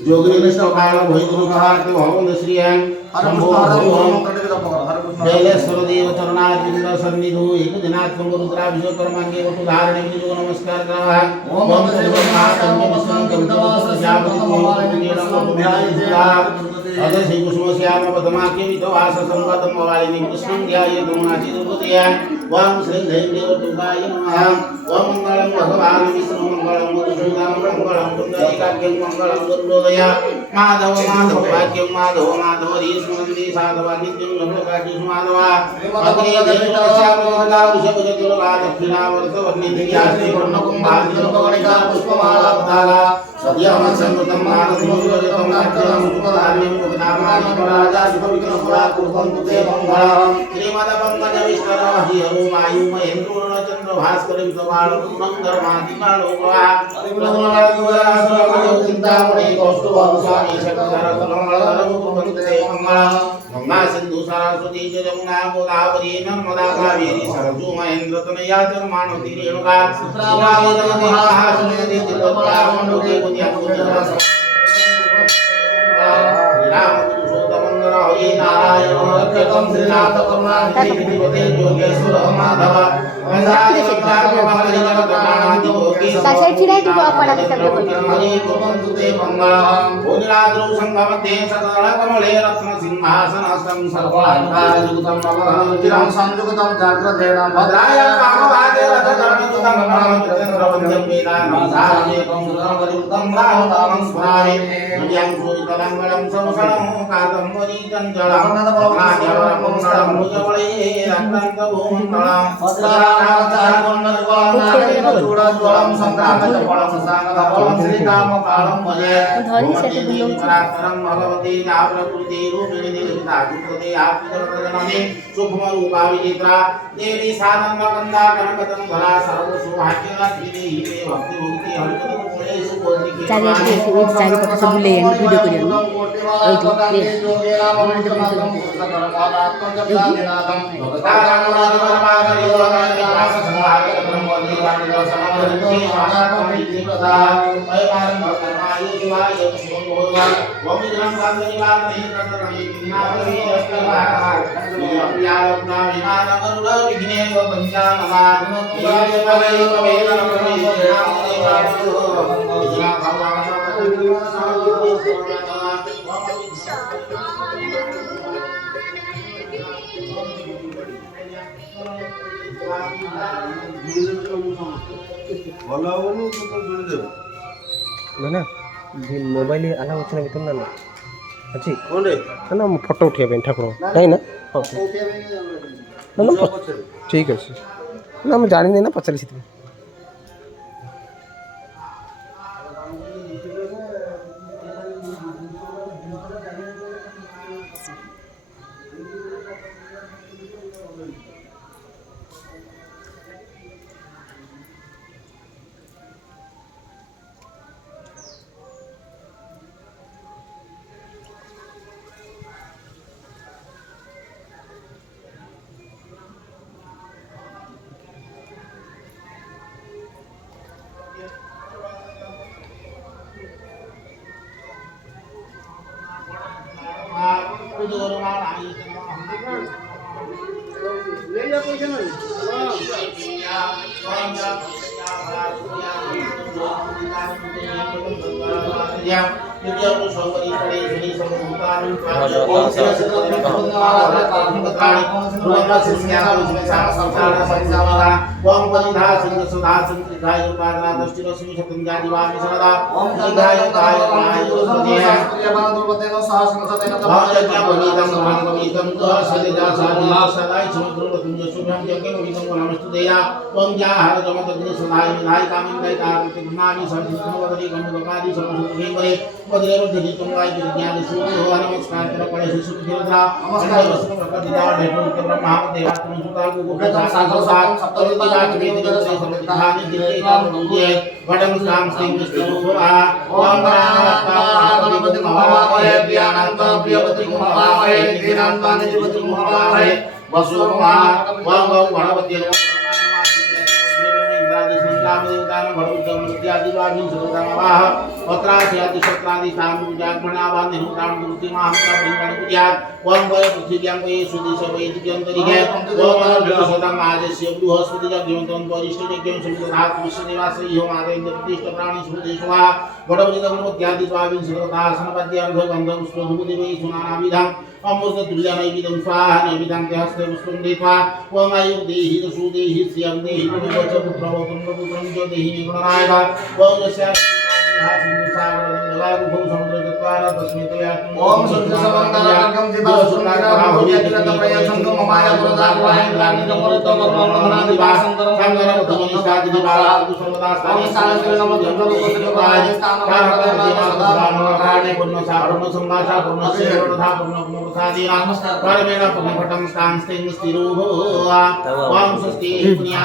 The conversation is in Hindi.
जोगिनिष्ठकाल भैद्रुकार्त भवन श्रीयान बेलेश्वर देव चरणारविंद सन्निधो एक दिनात् रुद्राभिषेक कर्मांगे वटु धारणे विजो नमस्कार करवा ओम श्री ब्रह्मा तंत्र विष्णु तंत्र प्रजापति अद श्री कुसुम श्याम पद्माके वितवास संगतम वालिनी कृष्णं ध्यायेत् मुनाचि दुर्गतया ओम श्री देव दुर्गाय नमः ओम मंगलम भगवान विष्णु मंगलम मधुसूदन मंगलम पुंडरीकाक्षं मंगलम गुरुदया माधव माधव वाक्यं माधव माधव री सुमंदी साधव नित्यं लोकाची माधव अग्नि देव श्यामला वृषभ जतुर्गा दक्षिणावर्त वर्णिधियास्ते वर्णकुंभादिं पवनिका पुष्पमाला पताका सद्यम संगतम मानसमुद्रजतम राज्यं सुखधार्यं मुक्तामानि पराजा सुखविघ्न पुरा कुर्वन्तु ते मंगलम् श्रीमद पंकज विष्णु हरि वायु महेन्द्र चंद्र भास्कर विद्वान मंगलमादि कालोपा परिमलमय चिंतामणि कौस्तुभवसानि शतधर कमलधर कुर्वन्तु ते मंगलम् गंगा सिंधु सरस्वती जमुना गोदावरी नर्मदा कावेरी सरजू महेंद्र तनया चरमाणवती रेणुका शिवावती महासुनदी तिलोत्तरा मंडोदे कुन्या पूजना राम पुरुषोत्तम हरि नारायण रक्षकं श्रीनाथ करुणानिधि योगेश्वर माधव कशाची चिराय तू आपण आता सगळं भोजनाद्रौ संगमते सदळ कमले रत्न सिंहासनस्थं सर्वालंकारयुक्तं नवरत्नं संयुक्तं जाग्रतेन भद्राय कामवादे रथधर्मयुतं नमः वेदानं सारयेकं सुतमरितं राहुतं स्मरामि नद्यां सूरितमङ्गलं संसरणं कादम्बरी चञ्चलं नाद्यवरपुंसं भुजबले रक्तन्तभूमण्डलं चूड़ाज्वलं संक्रामकपलं साङ्गधपलं श्रीकामकालं भजे परात्परं भगवती प्रकृति रूपिणी निर्मिता गुप्तते आत्मजनमे सूक्ष्मरूपा विचित्रा देवी सानन्दकन्दा कनकतन्धरा सर्वसौभाग्यलक्ष्मी देवी भक्ति मुक्ति हरिपति गुणेषु बोधिके चारिपट सब बुलेन भिडियो गरियो ଭଲ ହବନି ତୁ ତ ଶୁଣିଦେବୁ ନା ମୋବାଇଲ ଆଲାଉ ଅଛି ନା ଭିତରେ ନା ଅଛି କୋଉଠି ନା ମୁଁ ଫଟୋ ଉଠାଇବା ପାଇଁ ଠାକୁର ନାଇଁ ନା ହଉ ନା ଠିକ୍ ଅଛି ନା ମୁଁ ଜାଣିନି ନା ପଚାରି ସେଥିପାଇଁ वडविद्यमृत्यादिवादिं सर्वकामवाह पत्रास्यादि शत्रादि सामुजाग्मणावान्निं तामृतिमाहं तामृङ्गणपुज्यात् वं वै पृथिव्यां वै सुदिश वैदिक्यन्तरिके वं आजस्य बृहस्पतिजग्यन्तं वरिष्ठयज्ञं समितधात्मस्य देवाश्रयो मादेन्द्रप्रतिष्ठप्राणि सुदेशवा वडविद्यमृत्यादिवादिं सर्वकासनपद्यार्घगन्धपुष्पधूपदिवै सुनानाविधाम् अमृततुल्यनैविदं स्वाहा नैविदं ते हस्ते पुष्पं दीत्वा वमायु देहि दशु देहि श्रियं देहि पुरुष पुत्रवतं पुत्रं च देहि गुणनायक वौजस्य ओम शुद्ध समंगलम जिवासुंदरम प्रयत्नं ममाय पुरदावाहिनी नमोतो भगवान् वासंतर संगरम धमनिष्ठादि दिवाला सर्वदास्तानि सालंकर नमोतो भगवान् स्थाने पुण्य साधन संभाषा पुण्य सेवधा पुण्य प्रसादी नमस्कार परमेण पुण्यपटं स्थान स्थिरो वां स्वस्ति पुण्या